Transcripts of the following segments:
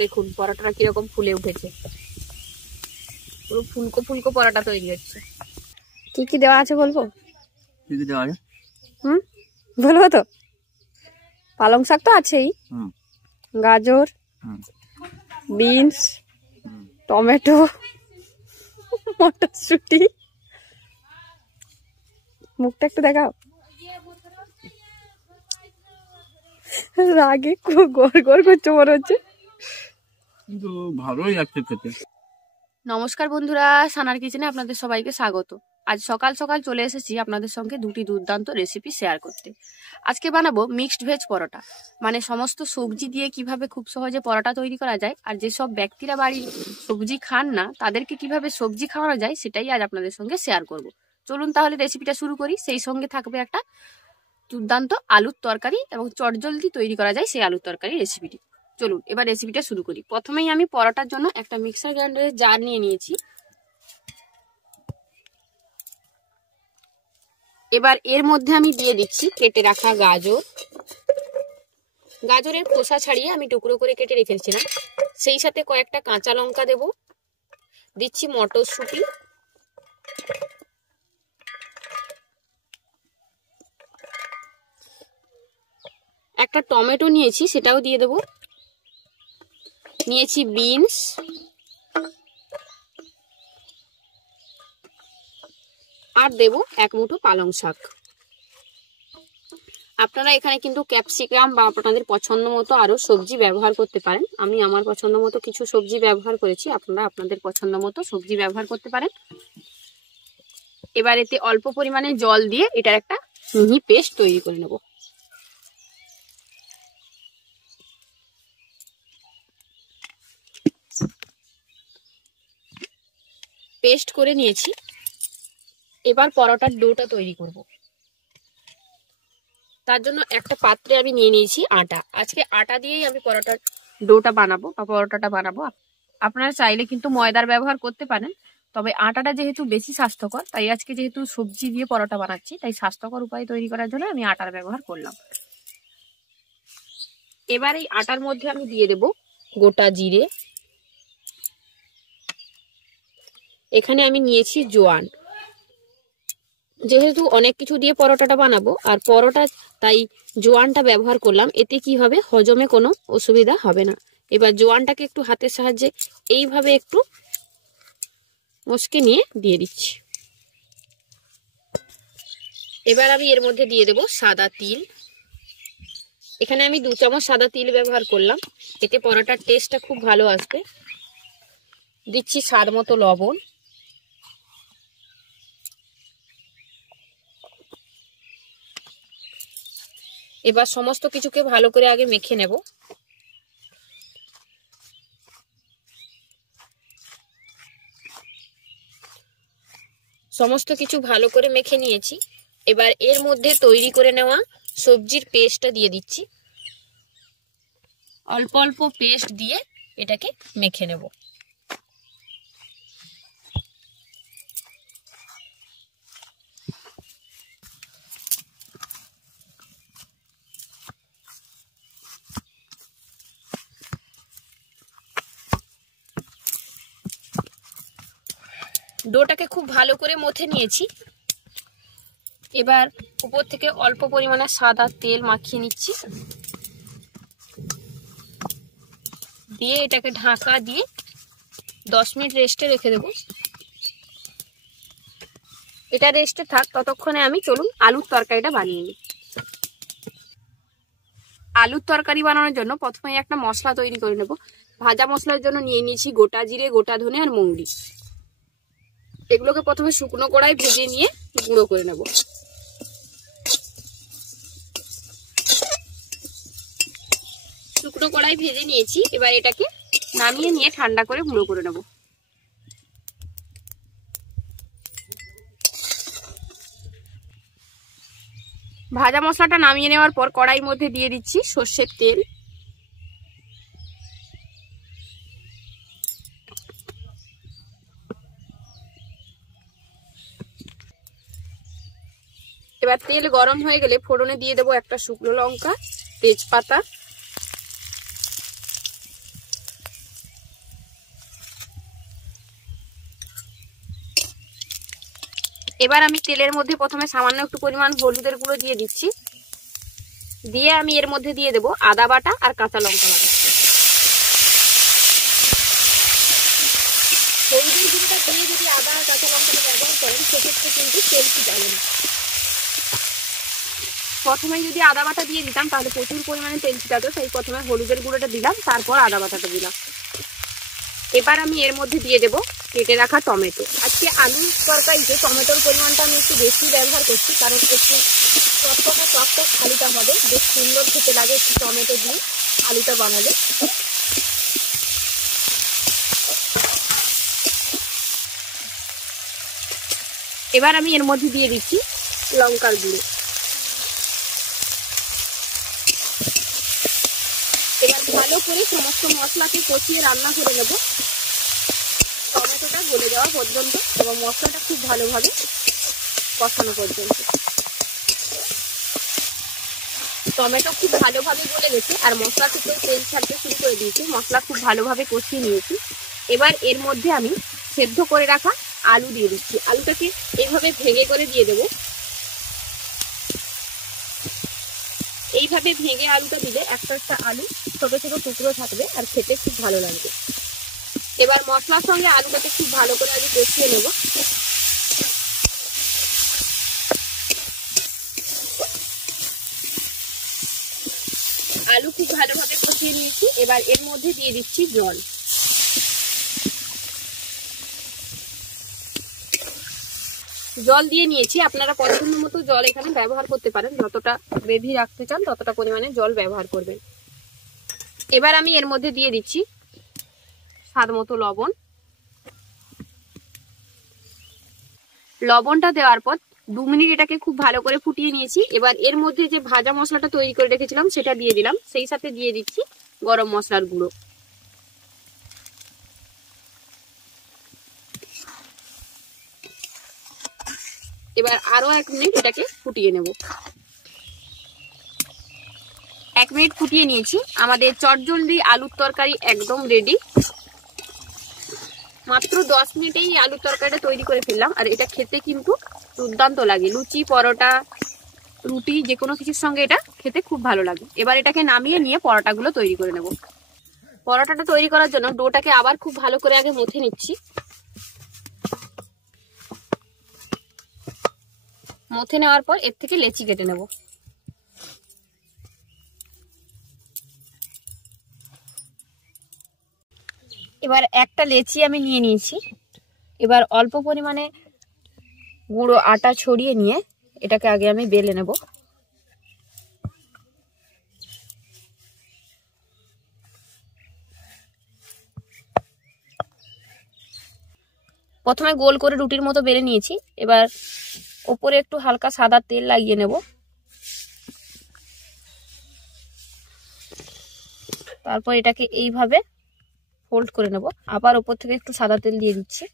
দেখুন পরোটাটা কিরকম ফুলে উঠেছে, পুরো ফুলকো ফুলকো পরোটা তৈরি হচ্ছে। কি কি দেওয়া আছে বলবো? কি কি দেওয়া আছে? বলবো তো? পালং শাক তো আছেই, গাজর, বিনস, টমেটো, মটরশুঁটি। মুখটা একটু দেখাও, রাগে গোর গোর করছে মনে হচ্ছে, কিন্তু ভালোই লাগছে খেতে। নমস্কার বন্ধুরা, সানার কিচেনে আপনাদের সবাইকে স্বাগত। আজ সকাল সকাল চলে এসেছি আপনাদের সঙ্গে দুটি দুর্দান্ত রেসিপি শেয়ার করতে। আজকে বানাবো মিক্সড ভেজ পরোটা, মানে সমস্ত সবজি দিয়ে কিভাবে খুব সহজে পরোটা তৈরি করা যায়, আর যেসব ব্যক্তিরা বাড়ির সবজি খান না তাদেরকে কিভাবে সবজি খাওয়ানো যায় সেটাই আজ আপনাদের সঙ্গে শেয়ার করব। চলুন তাহলে রেসিপিটা শুরু করি। সেই সঙ্গে থাকবে একটা দুর্দান্ত আলুর তরকারি, এবং চটজলদি তৈরি করা যায় সেই আলুর তরকারি রেসিপিটি। চলুন এবার রেসিপিটা শুরু করি। প্রথমেই আমি পরোটার জন্য একটা মিক্সার গ্রাইন্ডারের জার নিয়ে নিয়েছি। এবার এর মধ্যে আমি দিয়ে দিচ্ছি কেটে রাখা গাজর। গাজরের খোসা ছাড়িয়ে আমি টুকরো করে কেটে রেখেছিলাম। সেই সাথে কয়েকটা কাঁচা লঙ্কা দেব, দিচ্ছি মটরশুঁটি, একটা টমেটো নিয়েছি সেটাও দিয়ে দেব, নিয়েছি বিনস, আর দেব এক মুঠো পালং শাক। আপনারা এখানে কিন্তু ক্যাপসিকাম বা আপনাদের পছন্দ মতো আরো সবজি ব্যবহার করতে পারেন। আমি আমার পছন্দ মতো কিছু সবজি ব্যবহার করেছি, আপনারা আপনাদের পছন্দ মতো সবজি ব্যবহার করতে পারেন। এবার এতে অল্প পরিমাণে জল দিয়ে এটার একটা মিহি পেস্ট তৈরি করে নেব। পেস্ট করে নিয়েছি। এবার পরোটার ডোটা তৈরি করব। তার জন্য একটা পাত্রে আমি নিয়ে নিয়েছি আটা। আজকে আটা দিয়েই আমি পরোটার ডোটা বানাবো বা পরোটাটা বানাবো। আপনারা চাইলে কিন্তু ময়দার ব্যবহার করতে পারেন, তবে আটাটা যেহেতু বেশি স্বাস্থ্যকর, তাই আজকে যেহেতু সবজি দিয়ে পরোটা বানাচ্ছি, তাই স্বাস্থ্যকর উপায় তৈরি করার জন্য আমি আটার ব্যবহার করলাম। এবার এই আটার মধ্যে আমি দিয়ে দেব গোটা জিরে। এখানে আমি নিয়েছি জোয়ান। যেহেতু অনেক কিছু দিয়ে পরোটাটা বানাবো আর পরোটা, তাই জোয়ানটা ব্যবহার করলাম। এতে কি হবে, হজমে কোনো অসুবিধা হবে না। এবার জোয়ানটাকে একটু হাতের সাহায্যে এইভাবে একটু মশকে নিয়ে দিয়ে দিচ্ছি। এবার আমি এর মধ্যে দিয়ে দেব সাদা তিল। এখানে আমি 2 চামচ সাদা তিল ব্যবহার করলাম, এতে পরোটার টেস্টটা খুব ভালো আসবে। দিচ্ছি স্বাদ মতো লবণ। এবার সমস্ত কিছুকে ভালো করে আগে মেখে নেব। সমস্ত কিছু ভালো করে মেখে নিয়েছি। এবার এর মধ্যে তৈরি করে নেওয়া সবজির পেস্টটা দিয়ে দিচ্ছি। অল্প অল্প পেস্ট দিয়ে এটাকে মেখে নেব। ডোটাকে খুব ভালো করে মথে নিয়েছি। এবার উপর থেকে অল্প পরিমাণে সাদা তেল মাখিয়ে নিচ্ছি, দিয়ে এটাকে ঢাকা দিয়ে 10 মিনিট রেস্টে রেখে দেব। এটা রেস্টে থাক, ততক্ষণে আমি চলুন আলুর তরকারিটা বানিয়ে নিই। আলুর তরকারি বানানোর জন্য প্রথমে একটা মশলা তৈরি করে নেব। ভাজা মশলার জন্য নিয়ে নিয়েছি গোটা জিরে, গোটা ধনে আর মৌরি। এগুলোকে প্রথমে শুকনো কড়াই ভেজে নিয়ে গুঁড়ো করে নেব। শুকনো কড়াই ভেজে নিয়েছি। এবার এটাকে নামিয়ে নিয়ে ঠান্ডা করে গুঁড়ো করে নেব। ভাজা মশলাটা নামিয়ে নেওয়ার পর কড়াইয়ের মধ্যে দিয়ে দিচ্ছি সর্ষের তেল। এবার তেল গরম হয়ে গেলে ফোড়নে দিয়ে দেবো একটা শুকনো লঙ্কা, তেজপাতা, এবার আমি তেলের মধ্যে প্রথমে সামান্য একটু পরিমাণ হলুদের গুঁড়ো দিয়ে দিচ্ছি, দিয়ে আমি এর মধ্যে দিয়ে দেবো আদা বাটা আর কাঁচা লঙ্কা বাটা। হলুদের গুঁড়োটা দিয়ে যদি আদা আর কাঁচা লঙ্কাটা ব্যবহার করেন সেক্ষেত্রে কিন্তু তেল ছিটাবে না। প্রথমে যদি আদা বাটা দিয়ে দিতাম তাহলে প্রচুর পরিমাণে তেল ছিটাতো, তাই প্রথমে হলুদের গুঁড়োটা দিলাম, তারপর আদা বাটাটা দিলাম। এবার আমি এর মধ্যে দিয়ে দেবো কেটে রাখা টমেটো। আজকে আলুর তরকারিতে টমেটোর পরিমাণটা আমি একটু বেশি ব্যবহার করছি, কারণ একটু টক আলুটা হবে, বেশ সুন্দর খেতে লাগে একটু টমেটো দিয়ে আলুটা বানালে। এবার আমি এর মধ্যে দিয়ে দিচ্ছি লঙ্কার গুঁড়ো। এবার ভালো করে সমস্ত মশলাকে কষিয়ে রান্না করে নেব টমেটোটা গলে যাওয়া পর্যন্ত এবং মশলাটা খুব ভালোভাবে কষানো পর্যন্ত। টমেটো খুব ভালোভাবে গলে গেছে আর মশলা থেকেও তেল ছাড়তে শুরু করে দিয়েছে, মশলা খুব ভালোভাবে কষিয়ে নিয়েছি। এবার এর মধ্যে আমি সেদ্ধ করে রাখা আলু দিয়ে দিচ্ছি। আলুটাকে এইভাবে ভেঙে করে দিয়ে দেবো। এইভাবে ভেঙে আলুটা দিলে একটা একটা আলু ছোট ছোট টুকরো থাকবে আর খেতে খুব ভালো লাগবে। এবার মশলার সঙ্গে আলুটাকে খুব ভালো করে আমি কষিয়ে নেব। আলু খুব ভালোভাবে কষিয়ে নিয়েছি। এবার এর মধ্যে দিয়ে দিচ্ছি জল। জল দিয়ে নিয়েছি, আপনারা পছন্দ মতো জল এখানে ব্যবহার করতে পারেন, যতটা গ্রেভি রাখতে চান ততটা পরিমাণে জল ব্যবহার করবেন। এবার আমি এর মধ্যে দিয়ে দিচ্ছি স্বাদ মতো লবণ। লবণটা দেওয়ার পর 2 মিনিট এটাকে খুব ভালো করে ফুটিয়ে নিয়েছি। এবার এর মধ্যে যে ভাজা মশলাটা তৈরি করে রেখেছিলাম সেটা দিয়ে দিলাম, সেই সাথে দিয়ে দিচ্ছি গরম মশলার গুঁড়ো। এবার আরো 1 মিনিট এটাকে ফুটিয়ে নেব। 1 মিনিট ফুটিয়ে নিয়েছি। আমাদের চটজলদি আলুর তরকারি একদম রেডি। মাত্র 10 মিনিটেই আলুর তরকারিটা তৈরি করে ফেললাম। আর এটা খেতে কিন্তু দুর্দান্ত লাগে, লুচি পরোটা রুটি যে কোনো কিছুর সঙ্গে এটা খেতে খুব ভালো লাগে। এবার এটাকে নামিয়ে নিয়ে পরোটাগুলো তৈরি করে নেব। পরোটাটা তৈরি করার জন্য ডোটাকে আবার খুব ভালো করে আগে মথে নিচ্ছি। মথে নেওয়ার পর এর থেকে লেচি কেটে নেব। এবার একটা লেচি আমি নিয়ে নিয়েছি। এবার অল্প পরিমাণে গুঁড়ো আটা ছড়িয়ে নিয়ে এটাকে আগে আমি বেলে নেব। প্রথমে গোল করে রুটির মতো বেলে নিয়েছি। এবার ওপরে একটু হালকা সাদা তেল লাগিয়ে নেব। তারপর এটাকে এইভাবে ফোল্ড করে নেব। আবার ওপর থেকে একটু সাদা তেল দিয়ে দিচ্ছি,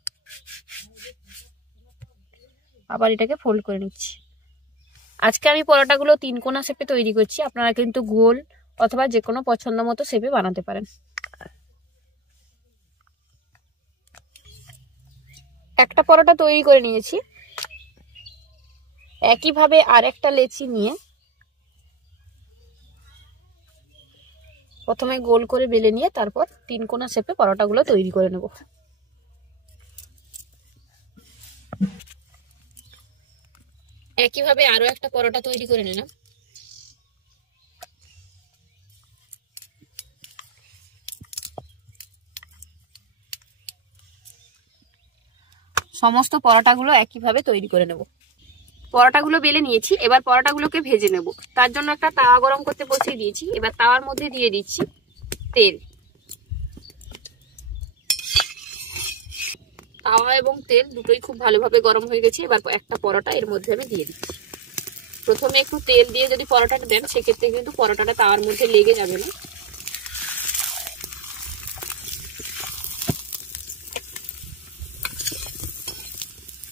আবার এটাকে ফোল্ড করে নিচ্ছি। আজকে আমি পরোটাগুলো 3 কোনা শেপে তৈরি করছি, আপনারা কিন্তু গোল অথবা যে কোনো পছন্দ মতো শেপে বানাতে পারেন। একটা পরোটা তৈরি করে নিয়েছি। একইভাবে আরেকটা লেচি নিয়ে প্রথমে গোল করে বেলে নিয়ে তারপর 3 কোনা শেপে পরোটাগুলো তৈরি করে নেব। একইভাবে আরো একটা পরোটা তৈরি করে নিলাম। সমস্ত পরোটাগুলো একইভাবে তৈরি করে নেব। পরোটাগুলো বেলে নিয়েছি। এবার পরোটাগুলোকে ভেজে নেব। তার জন্য একটা তাওয়া গরম করতে বসিয়ে দিয়েছি। এবার তাওয়ার মধ্যে দিয়ে দিচ্ছি তেল। তাওয়া এবং তেল দুটোই খুব ভালোভাবে গরম হয়ে গেছে। এবার একটা পরোটা এর মধ্যে আমি দিয়ে দিচ্ছি। প্রথমে একটু তেল দিয়ে যদি পরোটাটা দেন সেক্ষেত্রে কিন্তু পরোটাটা তাওয়ার মধ্যে লেগে যাবে না।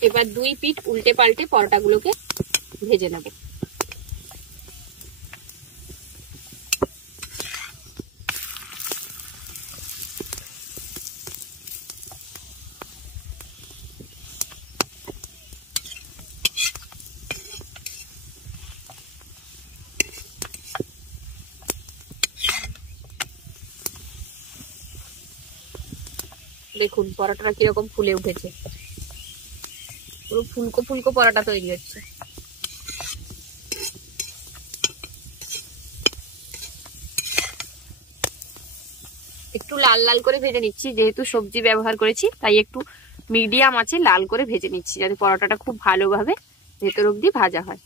এবার 2 পিঠ উল্টে পাল্টে পরোটাগুলোকে ভেজে নেব। দেখুন পরোটাটা কিরকম ফুলে উঠেছে, পুরো ফুলকো ফুলকো পরোটা তৈরি হচ্ছে। একটু লাল লাল করে ভেজে নিচ্ছি, যেহেতু সবজি ব্যবহার করেছি তাই একটু মিডিয়াম আছে লাল করে ভেজে নিচ্ছি, যাতে পরোটাটা খুব ভালোভাবে ভেতর অবধি ভাজা হয়।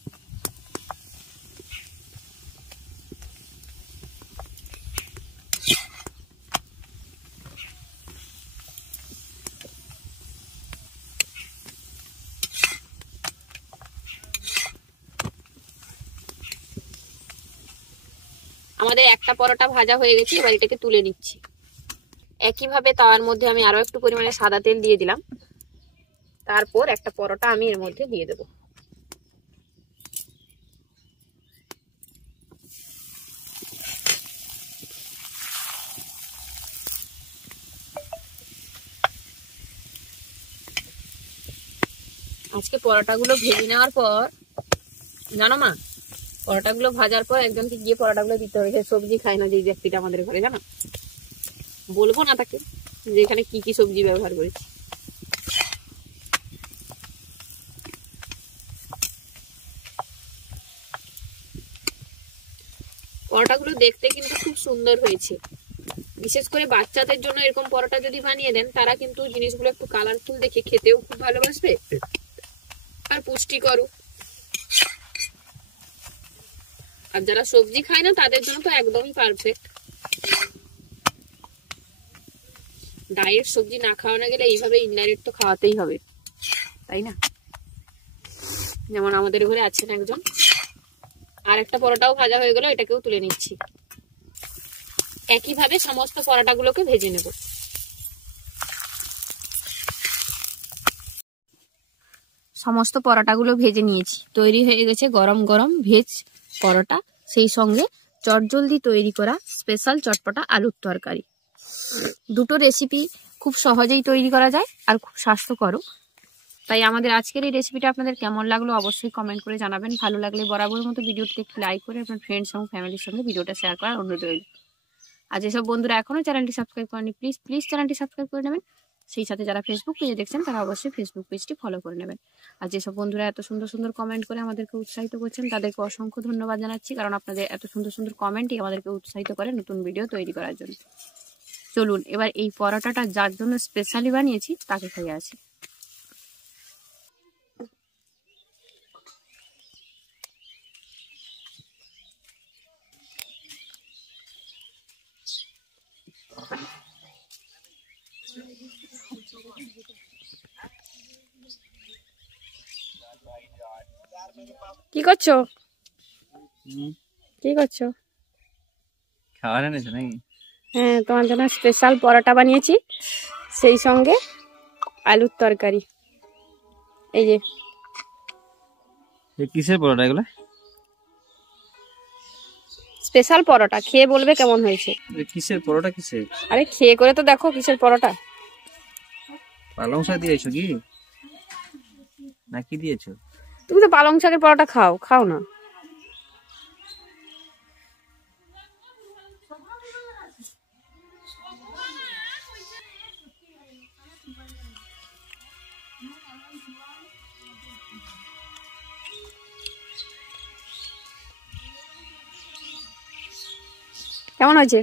আমাদের একটা পরোটা ভাজা হয়ে গেছে, এবার এটাকে তুলে নিচ্ছি। একইভাবে তাওয়ার মধ্যে আমি আরো একটু পরিমাণে সাদা তেল দিয়ে দিলাম, তারপর একটা পরোটা আমি এর মধ্যে দিয়ে দেব। আজকে পরোটাগুলো ভেজে নেওয়ার পর, জানো মা, পরোটাগুলো ভাজার পর একজনকে গিয়ে পরোটাগুলো দিতে হবে, সবজি খায় না যে ব্যক্তিটা আমাদের ঘরে, জানো। বলবো না তাকে যে এখানে কি কি সবজি ব্যবহার করেছি। পরোটাগুলো দেখতে কিন্তু খুব সুন্দর হয়েছে। বিশেষ করে বাচ্চাদের জন্য এরকম পরোটা যদি বানিয়ে দেন, তারা কিন্তু জিনিসগুলো একটু কালারফুল দেখে খেতেও খুব ভালোবাসবে আর পুষ্টিকর। আর যারা সবজি খায় না তাদের জন্য তো একদমই পারফেক্ট। ডায়েট সবজি না খাওয়ানো গেলে এইভাবে ইনডাইরেক্ট তো খাওয়াতেই হবে, তাই না? যেমন আমাদের ঘরে আছেন একজন। আর একটা পরোটাও ভাজা হয়ে গেল, এটাকেও তুলে নিচ্ছি। একইভাবে সমস্ত পরোটাগুলোকে ভেজে নেব। সমস্ত পরোটাগুলো ভেজে নিয়েছি, তৈরি হয়ে গেছে গরম গরম ভেজ পরোটা, সেই সঙ্গে চটজলদি তৈরি করা স্পেশাল চটপটা আলুর তরকারি। দুটো রেসিপি খুব সহজেই তৈরি করা যায় আর খুব স্বাস্থ্যকর। তাই আমাদের আজকের এই রেসিপিটা আপনাদের কেমন লাগলো অবশ্যই কমেন্ট করে জানাবেন। ভালো লাগলে বরাবরের মতো ভিডিওটিতে একটি লাইক করে আপনার ফ্রেন্ডস এবং ফ্যামিলির সঙ্গে ভিডিওটা শেয়ার করার অনুরোধ রইল। আর যেসব বন্ধুরা এখনো চ্যানেলটি সাবস্ক্রাইব করেনি, প্লিজ চ্যানেলটি সাবস্ক্রাইব করে নেবেন। সেই সাথে যারা ফেসবুক পেজে দেখছেন তারা অবশ্যই ফেসবুক পেজটি ফলো করে নেবেন। আর যেসব বন্ধুরা এত সুন্দর সুন্দর কমেন্ট করে আমাদেরকে উৎসাহিত করছেন তাদেরকে অসংখ্য ধন্যবাদ জানাচ্ছি, কারণ আপনাদের এত সুন্দর সুন্দর কমেন্টই আমাদেরকে উৎসাহিত করে নতুন ভিডিও তৈরি করার জন্য। চলুন এবার এই পরোটাটা যার জন্য স্পেশালি বানিয়েছি তাকে খেয়ে আসি। কি করছো? কি করছো? খাওয়া এনেছো নাকি? হ্যাঁ, তোমার জন্য স্পেশাল পরোটা বানিয়েছি, সেই সঙ্গে আলুর তরকারি। এই যে কিসের পরোটা এগুলো? স্পেশাল পরোটা, খেয়ে বলবে কেমন হয়েছে। কিসের পরোটা কিসের? আরে খেয়ে করে তো দেখো কিসের পরোটা। পালং শাক দিয়েছো কি নাকি দিয়েছো? তুমি তো পালং শাকের পরোটা খাও, খাও না? কেমন হয়েছে?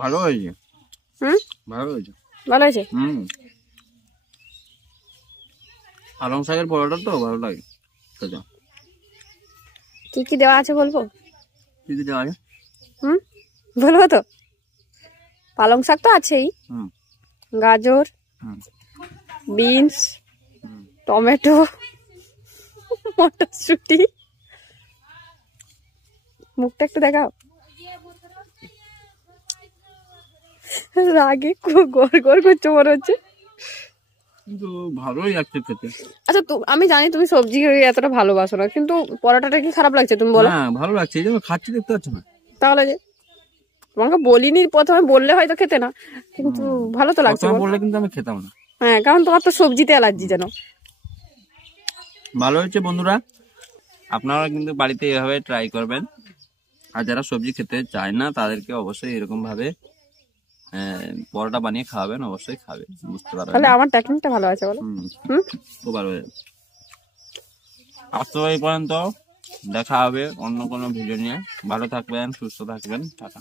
ভালো হয়েছে। ভালো হয়েছে। ভালো হয়েছে। পালং শাকের পরোটা তো ভালো লাগে। কি কি দেওয়া আছে বলবো? কি কি দেওয়া আছে? বলবো তো? পালং শাক তো আছেই, গাজর, বিনস, টমেটো, মটরশুঁটি। মুখটা একটু দেখাও, রাগে গড় গড় করছে মনে হচ্ছে। কিন্তু ভালোই লাগছে খেতে। আচ্ছা আমি জানি তুমি সবজি এতটা ভালোবাসো না, কিন্তু পরোটাটা কি খারাপ লাগছে তুমি বলো? না ভালো লাগছে, এই জন্য খাচ্ছি, দেখতে পাচ্ছ না? তাহলে যে তোমাকে বলিনি, প্রথমে বললে হয়তো খেতে না, কিন্তু ভালো তো লাগছে। বললে কিন্তু আমি খেতাম না। হ্যাঁ, কারণ তোমার তো সবজিতে অ্যালার্জি যেন। ভালো হয়েছে বন্ধুরা, আপনারা কিন্তু বাড়িতে এভাবে ট্রাই করবেন। আর যারা সবজি খেতে চায় না তাদেরকে অবশ্যই এরকম ভাবে পরোটা বানিয়ে খাওয়াবেন, অবশ্যই খাবে, বুঝতে পারবেন। তাহলে আমার টেকনিকটা ভালো আছে বলো। খুব ভালো হয়ে যাবে। আজ তো এই পর্যন্ত, দেখা হবে অন্য কোনো ভিডিও নিয়ে। ভালো থাকবেন, সুস্থ থাকবেন, টাটা।